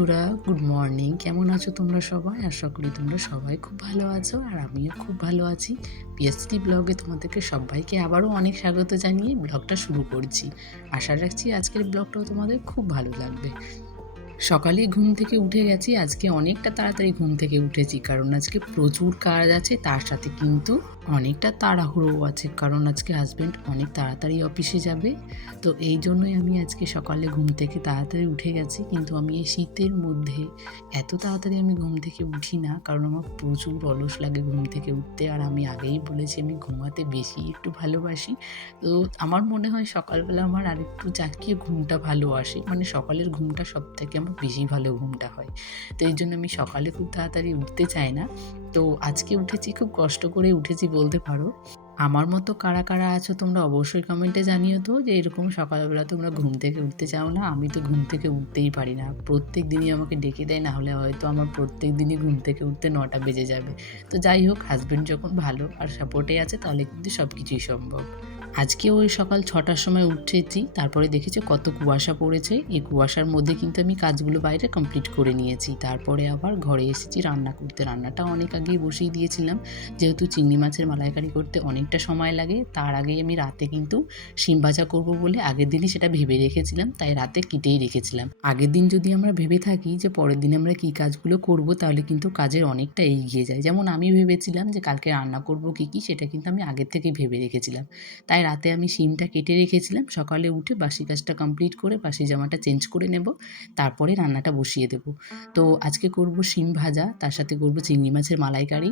বন্ধুরা, good morning. কেমন আছো তোমরা সবাই? আশা করি তোমরা সবাই খুব ভালো আছো আর আমিও খুব ভালো আছি। পিএসসি ব্লগে তোমাদেরকে সবাইকে আবারও অনেক স্বাগত জানিয়ে ব্লগটা শুরু করছি। আশা রাখছি আজকের ব্লগটাও তোমাদের খুব ভালো লাগবে। সকালেই ঘুম থেকে উঠে গেছি। আজকে অনেকটা তাড়াতাড়ি ঘুম থেকে উঠেছি, কারণ আজকে প্রচুর কাজ আছে, তার সাথে কিন্তু অনেকটা তাড়াহুড়োও আছে, কারণ আজকে হাজব্যান্ড অনেক তাড়াতাড়ি অফিসে যাবে। তো এই জন্যই আমি আজকে সকালে ঘুম থেকে তাড়াতাড়ি উঠে গেছি। কিন্তু আমি এই শীতের মধ্যে এত তাড়াতাড়ি আমি ঘুম থেকে উঠি না, কারণ আমার প্রচুর অলস লাগে ঘুম থেকে উঠতে। আর আমি আগেই বলেছি আমি ঘুমাতে বেশি একটু ভালোবাসি। তো আমার মনে হয় সকালবেলা আমার আরেকটু জাগিয়ে ঘুমটা ভালো আসে, মানে সকালের ঘুমটা সবথেকে আমার বেশি ভালো ঘুমটা হয়। তো এই জন্য আমি সকালে খুব তাড়াতাড়ি উঠতে চাই না। তো আজকে উঠেছি, খুব কষ্ট করে উঠেছি বলতে পারো। আমার মতো কারা কারা আছো তোমরা অবশ্যই কমেন্টে জানিও তো, যে এরকম সকালবেলা তোমরা ঘুম থেকে উঠতে চাও না। আমি তো ঘুম থেকে উঠতেই পারি না, প্রত্যেক দিনই আমাকে ডেকে দেয়, না হলে হয়তো আমার প্রত্যেক দিনই ঘুম থেকে উঠতে 9টা বেজে যাবে। তো যাই হোক, হাজব্যান্ড যখন ভালো আর সাপোর্টে আছে তাহলে কিন্তু সব কিছুই সম্ভব। আজকেও ওই সকাল 6টার সময় উঠেছি, তারপরে দেখেছি কত কুয়াশা পড়েছে। এই কুয়াশার মধ্যে কিন্তু আমি কাজগুলো বাইরে কমপ্লিট করে নিয়েছি। তারপরে আবার ঘরে এসেছি রান্না করতে। রান্নাটা অনেক আগেই বসিয়ে দিয়েছিলাম, যেহেতু চিংড়ি মাছের মালাইকারি করতে অনেকটা সময় লাগে। তার আগেই আমি রাতে কিন্তু শিম ভাজা করবো বলে আগের দিনই সেটা ভেবে রেখেছিলাম, তাই রাতে কেটেই রেখেছিলাম। আগের দিন যদি আমরা ভেবে থাকি যে পরের দিন আমরা কী কাজগুলো করব, তাহলে কিন্তু কাজের অনেকটা এগিয়ে যায়। যেমন আমি ভেবেছিলাম যে কালকে রান্না করব কী, সেটা কিন্তু আমি আগের থেকেই ভেবে রেখেছিলাম। তাই রাতে আমি শিমটা কেটে রেখেছিলাম, সকালে উঠে বাসি কাজটা কমপ্লিট করে বাসি জামাটা চেঞ্জ করে নেব, তারপরে রান্নাটা বসিয়ে দেব। তো আজকে করব শিম ভাজা, তার সাথে করব চিংড়ি মাছের মালাইকারি।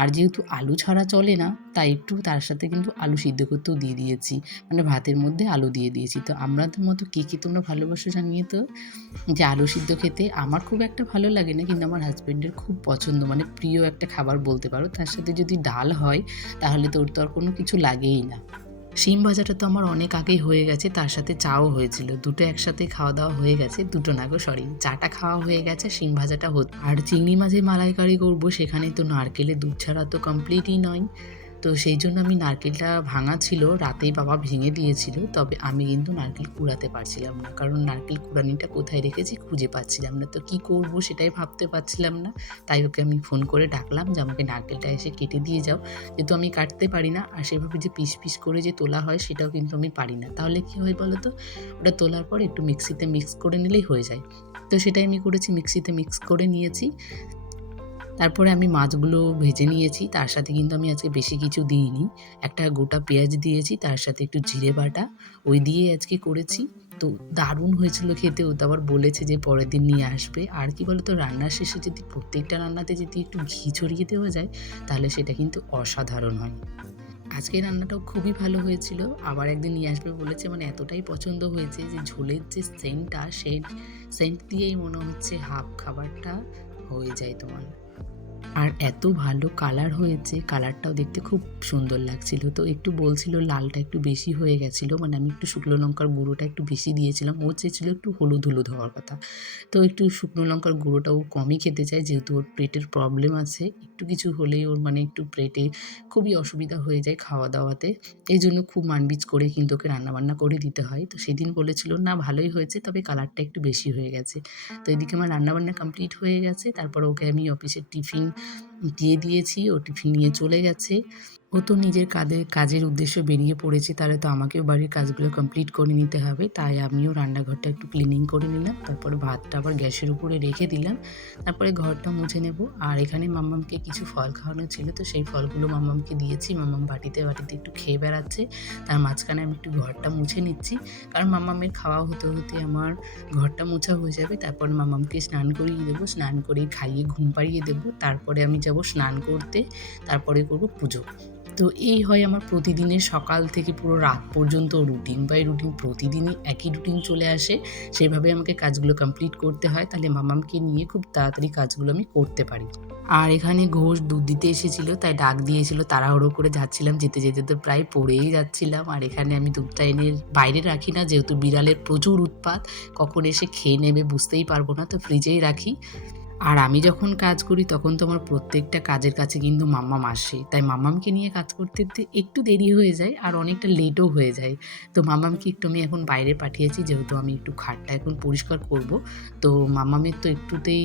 আর যেহেতু আলু ছাড়া চলে না, তাই একটু তার সাথে কিন্তু আলু সিদ্ধ করতেও দিয়ে দিয়েছি, মানে ভাতের মধ্যে আলু দিয়ে দিয়েছি। তো আমাদের মতো কী কী তোমরা ভালোবাসো জানিয়ে তো। যে আলু সিদ্ধ খেতে আমার খুব একটা ভালো লাগে না, কিন্তু আমার হাজব্যান্ডের খুব পছন্দ, মানে প্রিয় একটা খাবার বলতে পারো। তার সাথে যদি ডাল হয় তাহলে তো ওর তো আর কোনো কিছু লাগেই না। শিম ভাজাটা তো আমার অনেক আগেই হয়ে গেছে, তার সাথে চাও হয়েছিল। দুটো একসাথে খাওয়া দাওয়া হয়ে গেছে, দুটো না গো সরি, চাটা খাওয়া হয়ে গেছে, শিম ভাজাটা হতো। আর চিংড়ি মাছের মালাইকারি করবো, সেখানে তো নারকেলের দুধ ছাড়া তো কমপ্লিটই নয়। তো সেই জন্য আমি নারকেলটা ভাঙা ছিল, রাতেই বাবা ভেঙে দিয়েছিল, তবে আমি কিন্তু নারকেল কুড়াতে পারছিলাম না, কারণ নারকেল কুড়ানিটা কোথায় রেখেছি খুঁজে পাচ্ছিলাম না। তো কী করব সেটাই ভাবতে পারছিলাম না। তাই ওকে আমি ফোন করে ডাকলাম যে আমাকে নারকেলটা এসে কেটে দিয়ে যাও। যেহেতু আমি কাটতে পারি না, আর সেভাবে যে পিস পিস করে যে তোলা হয় সেটাও কিন্তু আমি পারি না। তাহলে কী হয় বলো তো, ওটা তোলার পর একটু মিক্সিতে মিক্স করে নিলেই হয়ে যায়। তো সেটাই আমি করেছি, মিক্সিতে মিক্স করে নিয়েছি। তারপরে আমি মাছগুলো ভেজে নিয়েছি, তার সাথে কিন্তু আমি আজকে বেশি কিছু দিইনি। একটা গোটা পেঁয়াজ দিয়েছি, তার সাথে একটু জিরে বাটা, ওই দিয়ে আজকে করেছি। তো দারুণ হয়েছিল খেতে। ও তো আবার বলেছে যে পরের দিন নিয়ে আসবে। আর কি বলতো, রান্নার শেষে যদি প্রত্যেকটা রান্নাতে যদি একটু ঘি ছড়িয়ে দেওয়া যায়, তাহলে সেটা কিন্তু অসাধারণ হয়। আজকের রান্নাটাও খুবই ভালো হয়েছিল। আবার একদিন নিয়ে আসবে বলেছে, মানে এতটাই পছন্দ হয়েছে যে ঝোলের যে সেন্টটা, সেই সেন্ট দিয়েই মনে হচ্ছে হাফ খাবারটা হয়ে যায় তোমার। আর এত ভালো কালার হয়েছে, কালারটাও দেখতে খুব সুন্দর লাগছিল। তো একটু বলছিল লালটা একটু বেশি হয়ে গেছিলো, মানে আমি একটু শুকনো লঙ্কার গুঁড়োটা একটু বেশি দিয়েছিলাম। ও চেয়েছিল একটু হলুদ হলুদ হওয়ার কথা। তো একটু শুকনো লঙ্কার গুঁড়োটা ও কমই খেতে চায়, যেহেতু ওর পেটের প্রবলেম আছে। একটু কিছু হলেই ওর মানে একটু পেটে খুবই অসুবিধা হয়ে যায় খাওয়া দাওয়াতে। এই জন্য খুব মানবিজ করে কিন্তু ওকে রান্নাবান্না করে দিতে হয়। তো সেদিন বলেছিল না ভালোই হয়েছে, তবে কালারটা একটু বেশি হয়ে গেছে। তো এদিকে আমার রান্নাবান্না কমপ্লিট হয়ে গেছে। তারপর ওকে আমি অফিসের টিফিন দিয়ে দিয়েছি, ও টিফিন নিয়ে চলে গেছে। ও তো নিজের কাজের উদ্দেশ্যে বেরিয়ে পড়েছে, তাহলে তো আমাকেও বাড়ির কাজগুলো কমপ্লিট করে নিতে হবে। তাই আমিও রান্নাঘরটা একটু ক্লিনিং করে নিলাম, তারপরে ভাতটা আবার গ্যাসের উপরে রেখে দিলাম, তারপরে ঘরটা মুছে নেব। আর এখানে মাম্মামকে কিছু ফল খাওয়ানো ছিল, তো সেই ফলগুলো মাম্মামকে দিয়েছি। মাম্মাম বাটিতে বাটিতে একটু খেয়ে বেড়াচ্ছে, তার মাঝখানে আমি একটু ঘরটা মুছে নিচ্ছি, কারণ মাম্মামের খাওয়া হতে হতে আমার ঘরটা মোছা হয়ে যাবে। তারপর মাম্মামকে স্নান করিয়ে দেবো, স্নান করিয়ে খাইয়ে ঘুম পাড়িয়ে দেবো, তারপরে আমি যাব স্নান করতে, তারপরে করব পুজো। তো এই হয় আমার প্রতিদিনের সকাল থেকে পুরো রাত পর্যন্ত রুটিন বাই রুটিন, প্রতিদিনই একই রুটিন চলে আসে। সেভাবে আমাকে কাজগুলো কমপ্লিট করতে হয়, তাহলে মামামকে নিয়ে খুব তাড়াতাড়ি কাজগুলো আমি করতে পারি। আর এখানে ঘোষ দুধ দিতে এসেছিল, তাই ডাক দিয়েছিল, তাড়াহুড়ো করে যাচ্ছিলাম, যেতে যেতে তো প্রায় পড়েই যাচ্ছিলাম। আর এখানে আমি দুধটা এনে বাইরে রাখি না, যেহেতু বিড়ালের প্রচুর উৎপাত, কখন এসে খেয়ে নেবে বুঝতেই পারবো না, তো ফ্রিজেই রাখি। আর আমি যখন কাজ করি তখন তো আমার প্রত্যেকটা কাজের কাছে কিন্তু মাম্মাম আসে, তাই মাম্মামকে নিয়ে কাজ করতে একটু দেরি হয়ে যায় আর অনেকটা লেটও হয়ে যায়। তো মাম্মামকে একটু আমি এখন বাইরে পাঠিয়েছি, যেহেতু আমি একটু খাটটা এখন পরিষ্কার করব। তো মাম্মামের তো একটুতেই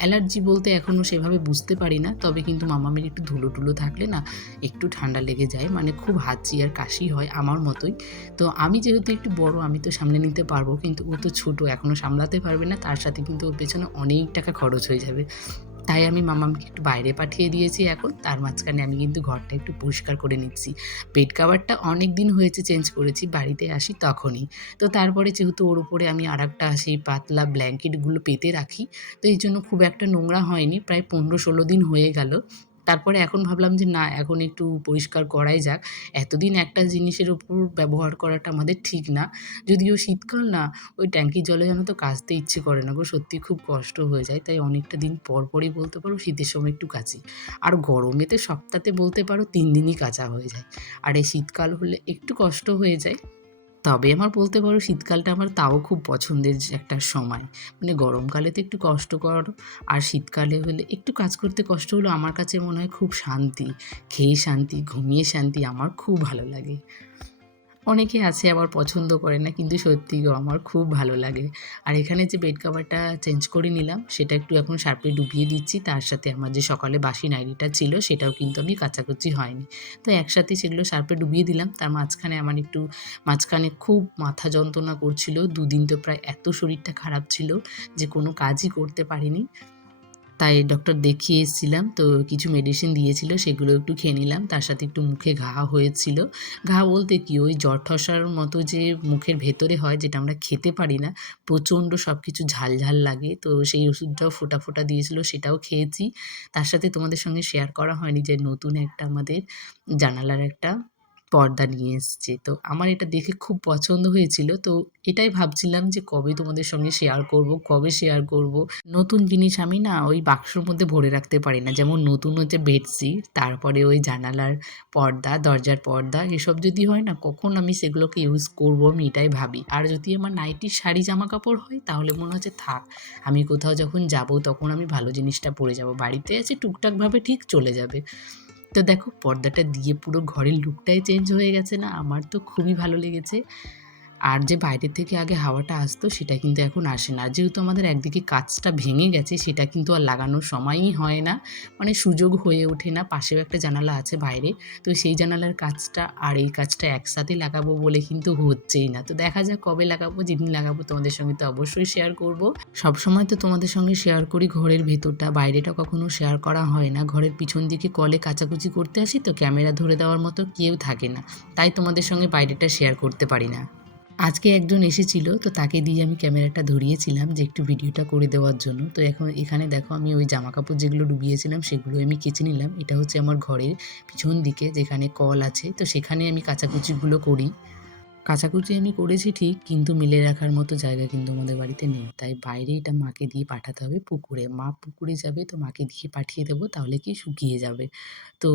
অ্যালার্জি বলতে এখনও সেভাবে বুঝতে পারি না, তবে কিন্তু মাম্মামের একটু ধুলো টুলো থাকলে না একটু ঠান্ডা লেগে যায়, মানে খুব হাঁচি আর কাশি হয় আমার মতোই। তো আমি যেহেতু একটু বড়, আমি তো সামলে নিতে পারবো, কিন্তু ও তো ছোটো, এখনও সামলাতে পারবে না, তার সাথে কিন্তু ওর পেছনে অনেক টাকা খরচ হয়ে যাবে। তাই আমি মাম্মামকে একটু বাইরে পাঠিয়ে দিয়েছি এখন। তার মাঝখানে আমি কিন্তু ঘরটা একটু পরিষ্কার করে নিচ্ছি। বেড কাভারটা অনেক দিন হয়েছে চেঞ্জ করেছি, বাড়িতে আসি তখনই। তো তারপরে যেহেতু ওর উপরে আমি আরেকটা সেই পাতলা ব্ল্যাঙ্কেটগুলো পেতে রাখি, তো এই জন্য খুব একটা নোংরা হয়নি। প্রায় ১৫-১৬ দিন হয়ে গেল। তারপরে এখন ভাবলাম যে না, এখন একটু পরিষ্কার করাই যাক। এতদিন একটা জিনিসের উপর ব্যবহার করাটা আমাদের ঠিক না। যদিও শীতকাল না, ওই ট্যাঙ্কির জলে যেন তো কাচতে ইচ্ছে করে না গো, সত্যি খুব কষ্ট হয়ে যায়। তাই অনেকটা দিন পর পরই বলতে পারো শীতের সময় একটু কাচি। আর গরমেতে সপ্তাহে বলতে পারো ৩ দিনই কাচা হয়ে যায়। আর এই শীতকাল হলে একটু কষ্ট হয়ে যায়। তবে আমার বলতে পারো শীতকালটা আমার তাও খুব পছন্দের যে একটা সময়। মানে গরমকালে তো একটু কষ্টকর, আর শীতকালে হলে একটু কাজ করতে কষ্ট হলেও আমার কাছে মনে হয় খুব শান্তি। খেয়ে শান্তি, ঘুমিয়ে শান্তি, আমার খুব ভালো লাগে। অনেকে আছে আবার পছন্দ করে না, কিন্তু সত্যি গো আমার খুব ভালো লাগে। আর এখানে যে বেড কাভারটা চেঞ্জ করে নিলাম সেটা একটু এখন সার্ফে ডুবিয়ে দিচ্ছি। তার সাথে আমার যে সকালে বাসি নাইটিটা ছিল সেটাও কিন্তু আমি কাচাকুচি হয়নি। তো একসাথে সেগুলো সার্ফে ডুবিয়ে দিলাম। তার মাঝখানে আমার একটু মাঝখানে খুব মাথা যন্ত্রণা করছিল। ২ দিন তো প্রায় এত শরীরটা খারাপ ছিল যে কোনো কাজই করতে পারিনি। তাই ডক্টর দেখিয়ে এসেছিলাম। তো কিছু মেডিসিন দিয়েছিল, সেগুলো একটু খেয়ে নিলাম। তার সাথে একটু মুখে ঘা হয়েছিল। ঘা বলতে কি, ওই জ্বর ঠসার মতো যে মুখের ভেতরে হয়, যেটা আমরা খেতে পারি না, প্রচণ্ড সব কিছু ঝাল ঝাল লাগে। তো সেই ওষুধটাও ফোঁটা ফোঁটা দিয়েছিল, সেটাও খেয়েছি। তার সাথে তোমাদের সঙ্গে শেয়ার করা হয়নি যে নতুন একটা আমাদের জানালার একটা পর্দা নিয়ে এসছে। তো আমার এটা দেখে খুব পছন্দ হয়েছিল। তো এটাই ভাবছিলাম যে কবে তোমাদের সঙ্গে শেয়ার করব, কবে শেয়ার করব। নতুন জিনিস আমি না ওই বাক্সর মধ্যে ভরে রাখতে পারি না। যেমন নতুন হচ্ছে বেডশিট, তারপরে ওই জানালার পর্দা, দরজার পর্দা, এসব যদি হয় না, কখন আমি সেগুলোকে ইউজ করব আমি এটাই ভাবি। আর যদি আমার নাইটি, শাড়ি, জামাকাপড় হয় তাহলে মনে হচ্ছে থাক, আমি কোথাও যখন যাব তখন আমি ভালো জিনিসটা পরে যাব। বাড়িতে আছে টুকটাকভাবে ঠিক চলে যাবে। তো দেখো পর্দাটা দিয়ে পুরো ঘরের লুকটাই চেঞ্জ হয়ে গেছে না? আমার তো খুবই ভালো লেগেছে। আর যে বাইরে থেকে আগে হাওয়াটা আসতো সেটা কিন্তু এখন আসে না। যেহেতু আমাদের একদিকে কাঁচটা ভেঙে গেছে, সেটা কিন্তু আর লাগানোর সময়ই হয় না। মানে সুযোগ হয়ে ওঠে না। পাশেও একটা জানালা আছে বাইরে। তো সেই জানালার কাঁচটা আর এই কাঁচটা একসাথে লাগাবো বলে কিন্তু হচ্ছেই না। তো দেখা যাক কবে লাগাবো। যেদিন লাগাবো তোমাদের সঙ্গে তো অবশ্যই শেয়ার করব। সবসময় তো তোমাদের সঙ্গে শেয়ার করি ঘরের ভেতরটা, বাইরেটা কখনো শেয়ার করা হয় না। ঘরের পিছন দিকে কলে কাচাকুচি করতে আসি তো ক্যামেরা ধরে দেওয়ার মতো কেউ থাকে না। তাই তোমাদের সঙ্গে বাইরেটা শেয়ার করতে পারি না। আজকে একজন এসেছিল, তো তাকে দিয়ে আমি ক্যামেরাটা ধরিয়েছিলাম যে একটু ভিডিওটা করে দেওয়ার জন্য। তো এখন এখানে দেখো আমি ওই জামাকাপড় যেগুলো ডুবিয়েছিলাম সেগুলো আমি কেচে নিলাম। এটা হচ্ছে আমার ঘরের পিছন দিকে যেখানে কল আছে, তো সেখানে আমি কাচাকুচিগুলো করি। কাচাকুচি আমি করেছি ঠিক, কিন্তু মেলে রাখার মতো জায়গা কিন্তু আমাদের বাড়িতে নেই। তাই বাইরে এটা মাকে দিয়ে পাঠাতে হবে পুকুরে। মা পুকুরে যাবে, তো মাকে দিয়ে পাঠিয়ে দেবো, তাহলে কি শুকিয়ে যাবে। তো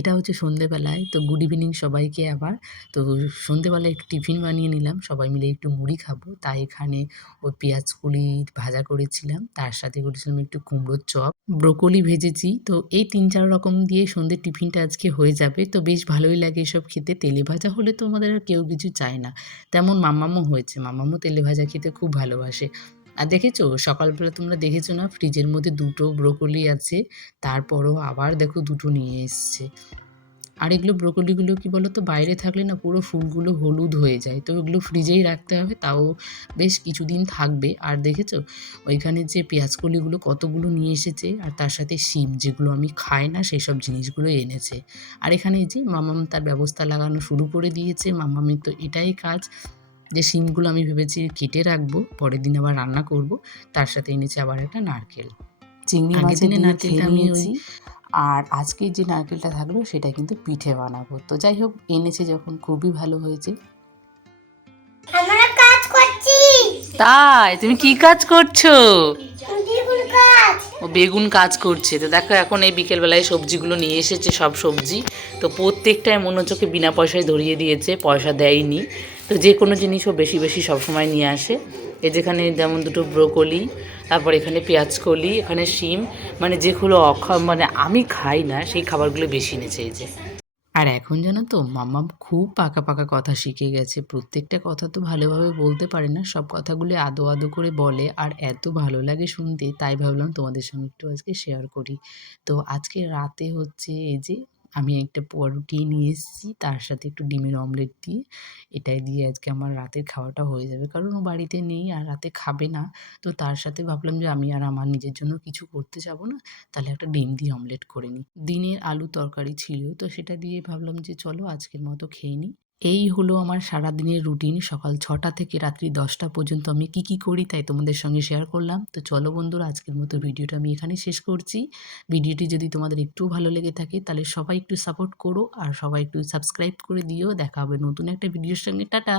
এটা হচ্ছে সন্ধেবেলায়। তো গুড ইভিনিং সবাইকে আবার। তো সন্ধেবেলায় একটু টিফিন বানিয়ে নিলাম, সবাই মিলে একটু মুড়ি খাবো। তাই এখানে ওই পেঁয়াজ কলি ভাজা করেছিলাম, তার সাথে করেছিলাম একটু কুমড়োর চপ, ব্রোকলি ভেজেছি। তো এই ৩-৪ রকম দিয়ে সন্ধ্যের টিফিনটা আজকে হয়ে যাবে। তো বেশ ভালোই লাগে এসব খেতে। তেলে ভাজা হলে তো আমাদের আর কেউ কিছু চায় না। তেমন মাম্মামও হয়েছে, মাম্মামও তেলে ভাজা খেতে খুব ভালোবাসে। আর দেখেছো সকালবেলা, তোমরা দেখেছো না ফ্রিজের মধ্যে ২ টো ব্রোকলি আছে, তারপরও আবার দেখো ২ টো নিয়ে এসছে। আর এগুলো ব্রোকলিগুলো কি বলো তো, বাইরে থাকলে না পুরো ফুলগুলো হলুদ হয়ে যায়। তো এগুলো ফ্রিজেই রাখতে হবে, তাও বেশ কিছুদিন থাকবে। আর দেখেছো ওইখানে যে পেঁয়াজকলিগুলো কতগুলো নিয়ে এসেছে, আর তার সাথে শিম, যেগুলো আমি খাই না সেসব জিনিসগুলো এনেছে। আর এখানে এই যে মাম্মাম তার ব্যবস্থা লাগানো শুরু করে দিয়েছে। মাম্মামের তো এটাই কাজ, যে শিমগুলো আমি ভেবেছি কেটে রাখবো, পরের দিন আবার রান্না করব। তার সাথে এনেছে আবার একটা নারকেল। চিংড়ি আগের মাছ দিনের দিয়ে নারকেলটা খেয়ে আমি নিয়েছি। আর আজকে যে নারকেলটা থাকলো সেটা কিন্তু পিঠে বানাবো। তো যাই হোক, এনেছে যখন খুবই ভালো হয়েছে। আমরা কাজ করছি। তাই তুমি কি কাজ করছো? বেগুন কাজ। ও বেগুন কাজ করছে। তো দেখো এখন এই বিকেলবেলায় সবজিগুলো নিয়ে এসেছে, সব সবজি। তো প্রত্যেকটাই মনে হচ্ছে ওকে বিনা পয়সায় ধরিয়ে দিয়েছে, পয়সা দেয়নি। তো যে কোনো জিনিসও বেশি বেশি সবসময় নিয়ে আসে। এই যেখানে যেমন দুটো ব্রোকলি, তারপর এখানে পেঁয়াজকলি, এখানে শিম, মানে যেগুলো মানে আমি খাই না সেই খাবারগুলো বেশি এনেছে এই যে। আর এখন জানো তো মাম্মাম খুব পাকা পাকা কথা শিখে গেছে। প্রত্যেকটা কথা তো ভালোভাবে বলতে পারে না, সব কথাগুলি আদো আদো করে বলে আর এত ভালো লাগে শুনতে, তাই ভাবলাম তোমাদের সঙ্গে একটু আজকে শেয়ার করি। তো আজকে রাতে হচ্ছে এই যে আমি একটা পাউরুটি নিয়ে এসেছি, তার সাথে একটু ডিমের অমলেট দিয়ে, এটাই দিয়ে আজকে আমার রাতের খাওয়াটা হয়ে যাবে, কারণ ও বাড়িতে নেই আর রাতে খাবে না। তো তার সাথে ভাবলাম যে আমি আর আমার নিজের জন্য কিছু করতে যাব না, তাহলে একটা ডিম দিয়ে অমলেট করে নিই। দিনের আলু তরকারি ছিল, তো সেটা দিয়ে ভাবলাম যে চলো আজকের মতো খেয়ে নিই। এই হলো আমার সারাদিনের রুটিন। সকাল ৬টা থেকে রাত্রি ১০টা পর্যন্ত আমি কি করি তাই তোমাদের সঙ্গে শেয়ার করলাম। তো চলো বন্ধুরা, আজকের মতো ভিডিওটা আমি এখানেই শেষ করছি। ভিডিওটি যদি তোমাদের একটুও ভালো লেগে থাকে তাহলে সবাই একটু সাপোর্ট করো আর সবাই একটু সাবস্ক্রাইব করে দিও। দেখা হবে নতুন একটা ভিডিওর সঙ্গে। টাটা।